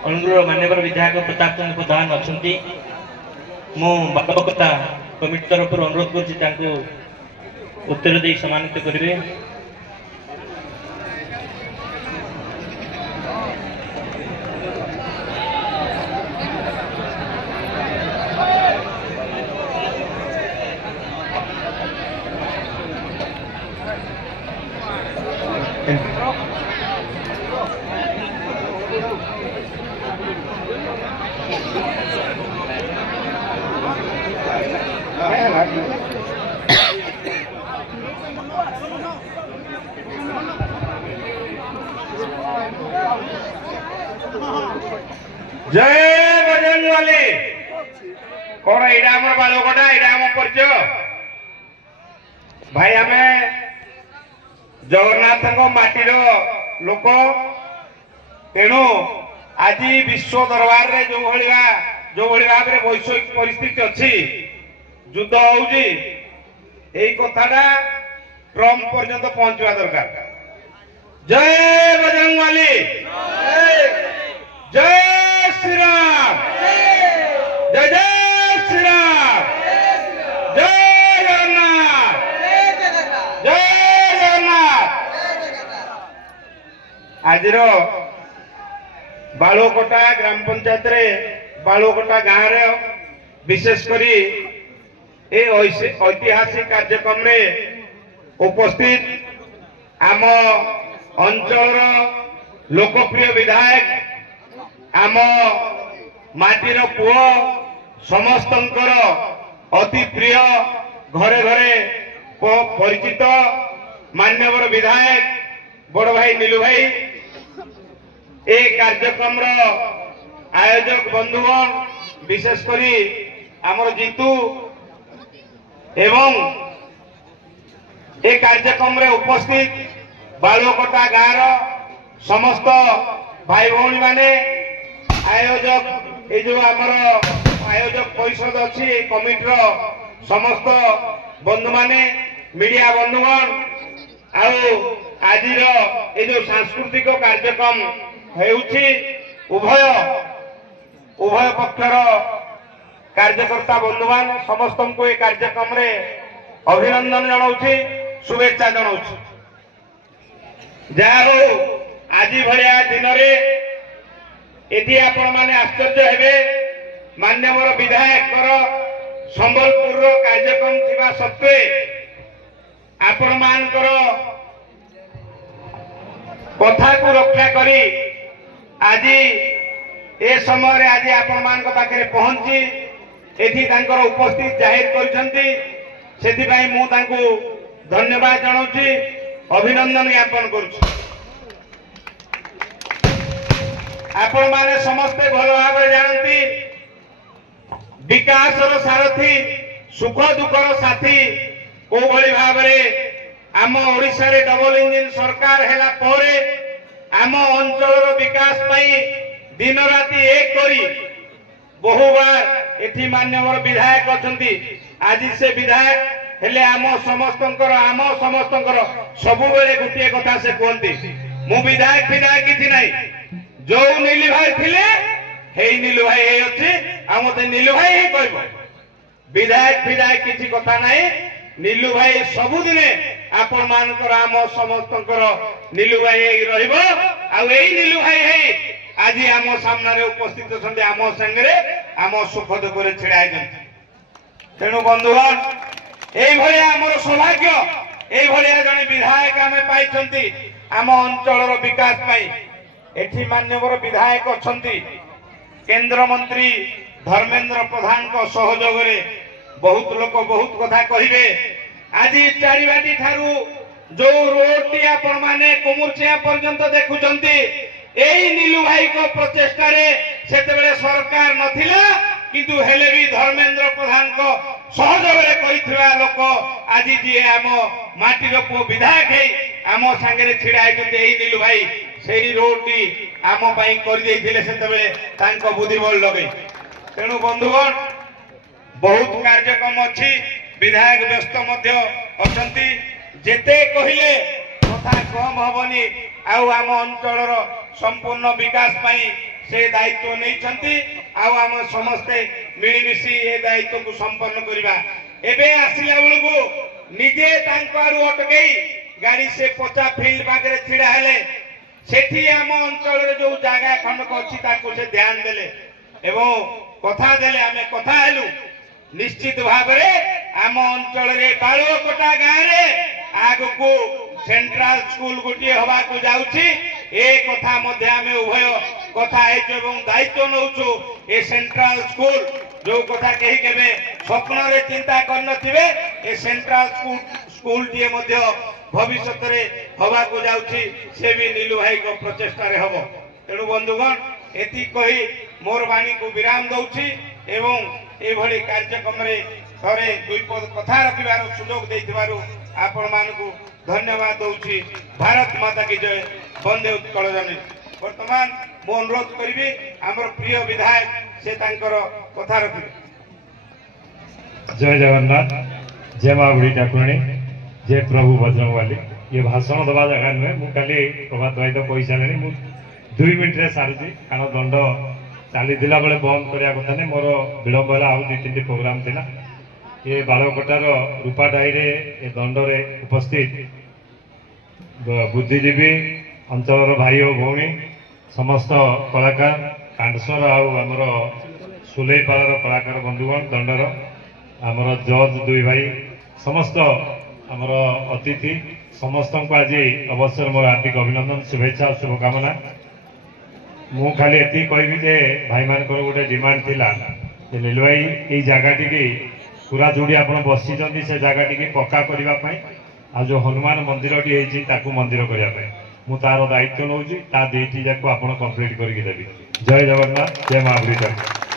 अनुगुर मान्यवर विधायक प्रताप चंद्र प्रधान अच्छा मु बालकता कमिटी तरफ अनुरोध कर उत्तर दे सम्मानित करेंगे। जय बजरंगबली कौन एटा हमर बालकटा एटा हम परिचय भाई आमे जगन्नाथ माटीर लोक तेणु आज विश्व दरबार रे जो भाव में वैश्विक परिस्थिति अच्छी युद्ध होउची एई कथाटा ट्रम्प पर्यंत पहुंचवा दरकार। जय बजरंगबली जय श्री राम जय जय श्री राम जय जगन्नाथ जय जगन्नाथ। आज बालुकोटा ग्राम पंचायत रे बालुकोटा गाँव रे विशेष करी ऐतिहासिक कार्यक्रम रे उपस्थित आम अंचल लोकप्रिय विधायक आम माटीर पुओ समस्तंकर अति प्रिय घरे घरे परिचित मान्यवर विधायक बड़ भाई नीलू भाई ए कार्यक्रम आयोजक बंधुगण विशेष करी आमर जीतू एवं ए कार्यक्रम रे उपस्थित बालुकोटा गाँव समस्त भाई भौणी माने आयोजक ये जो आमर आयोजक परिषद अच्छी कमिटर समस्त बंधु माने मीडिया बंधुगण आज ये जो सांस्कृतिक कार्यक्रम हेउछि उभय पक्षर कार्यकर्ता बंधुमान समस्त को ये कार्यक्रम रे अभिनंदन जनाऊछि शुभेच्छा जनाऊछि। जहा हो आज भलिया दिन रे एथि आपण माने आश्चर्य हेबे मान्यवर विधायक संबलपुर कार्यक्रम थिबा सत्वे आपण मानकर कथा को रक्षा करी आज ए समय आज आपण मान पाखे पहुंची एथि तांकर उपस्थित जाहिर करछंती सेथि भाई मु तांको धन्यवाद जनाउछि अभिनंदन ज्ञापन करूछि। आपण माने समस्ते भल भाव जानती विकासर सारथी सुख दुखर साथी को भली भाव आम ओडिशा रे डबल इंजिन सरकार हैला परे आम अंचल विकास पाई दिन राति एक करी बहुबार एथि मान्यवर विधायक अछंती आज से विधायक हेले आम समस्तंकर सबु बेले गोटे कथा से कहती मु विधायक किछि नाही जो नीलू भाई थिले हे नीलू भाई हे अछि आ मते नीलू भाई ही कहबो विधायक किछि कथा नाही नीलू भाई सबु दिने आपण मानकर आम समस्तंकर नीलू भाई रहिबो आ एई नीलू भाई हे आज आम सामने उपस्थित अछंती आम संगे आम सुख दुख रे छिड़ा तेणु बंधुगण एई भलिया हमर सौभाग्य एई भलिया जने विधायक आमे पाइछंती आम अंचलर विकास पाई एठी मान्यवर विधायक अछंती केंद्र मंत्री धर्मेंद्र प्रधान को सहयोग रे बहुत लोक बहुत कथा कहिबे आज चारिबाटी थारू जो रोड टी आपण माने कुमुरचिया पर्यंत देखुचंती एई नीलू भाई को प्रचेष्टा रे सेते बेले सरकार नथिला किंतु हेले भी धर्मेंद्र प्रधान को सहयोग रे करिथवा लोक आज जी आम माटीर पो विधायक है आम संगे छिड़ा होती एई नीलू भाई सेही रोड टी आम पाई कर देइथिले सेते बेले तांको बुद्धि बल लगे तेणु बंधुगण बहुत कार्यक्रम अच्छी विधायक व्यस्त मध्य अछंती जेते कहिले कथा कम हबनी आउ आम अंचलर संपूर्ण विकास पाई से दायित्व नहीं आउ आम समस्ते मिलमिशी ए दायित्व को संपन्न करवा एबे आसिला बेलू निजे तांकारू अटकई गाड़ी से पचा फील्ड पाखे छिड़ा हेले सेठी आम अंचल जो जगह खंडक अच्छी से ध्यान देले एवं कथा देले आमे कथा हेलु निश्चित भाव आम अंचल बालुकटा गाँव में आग को सेंट्रल स्कूल गोटे हवा को जाउछि ए कथा मध्य आमे उभय कथा एवं दायित्व नौछु ए सेंट्रल स्कूल जो कथा कही केबे स्वप्न रे चिंता कर नथिबे ए सेंट्रल स्कूल टीए मध्य भविष्य रे हवा को जाउछि से भी नीलू भाई को प्रचेष्टा रे हबो तेणु बंधुगण एति कही मोर वाणी को विराम दउछि एवं ए भली कार्यक्रम रे थरे दुई पद कथा रखिबार सुयोग देथिबारु आपण मानकु धन्यवाद दउछि भारत माता की जय वंदे उत्कल जननी वर्तमान मो अनुरोध करिबी हमर प्रिय विधायक से तांकर कथा रखिबे जय जगन्नाथ जय माँ बुढ़ी ठाकुराणी जय प्रभु बजरंगबली ये भाषण दबा जगह नुहे मु खाली प्रभात भाई तो कही सारे मु 2 मिनिट रे सारुची कारण दंड चली बेले बंद करने कथा नहीं मोर विलंब है आउ 2-3 प्रोग्राम थिला ये बालकटार रूपाडाई रे ए दंड रे उपस्थित बुद्धिजीवी अंचल भाई और भौणी समस्त कलाकार कांडसर आमर सुलेपार कलाकार बंधुगण दंडर आमर जज दुई भाई समस्त आमर अतिथि समस्त को आज अवसर मोर हार्दिक अभिनंदन शुभेच्छा और शुभकामना मु खाली एति कहबी जे भाई मान गोटे डिमांड थिला जे नीलू भाई ये जगह टी पूरा जोड़ी आप बसी से जगह टी पक्का करने आ जो हनुमान मंदिर टी मंदिर करने मु तार दायित्व नौची ता दुईटी जाक आप कंप्लीट करके देवी जय जगन्नाथ जय माँ बुढ़ी ठाकुराणी।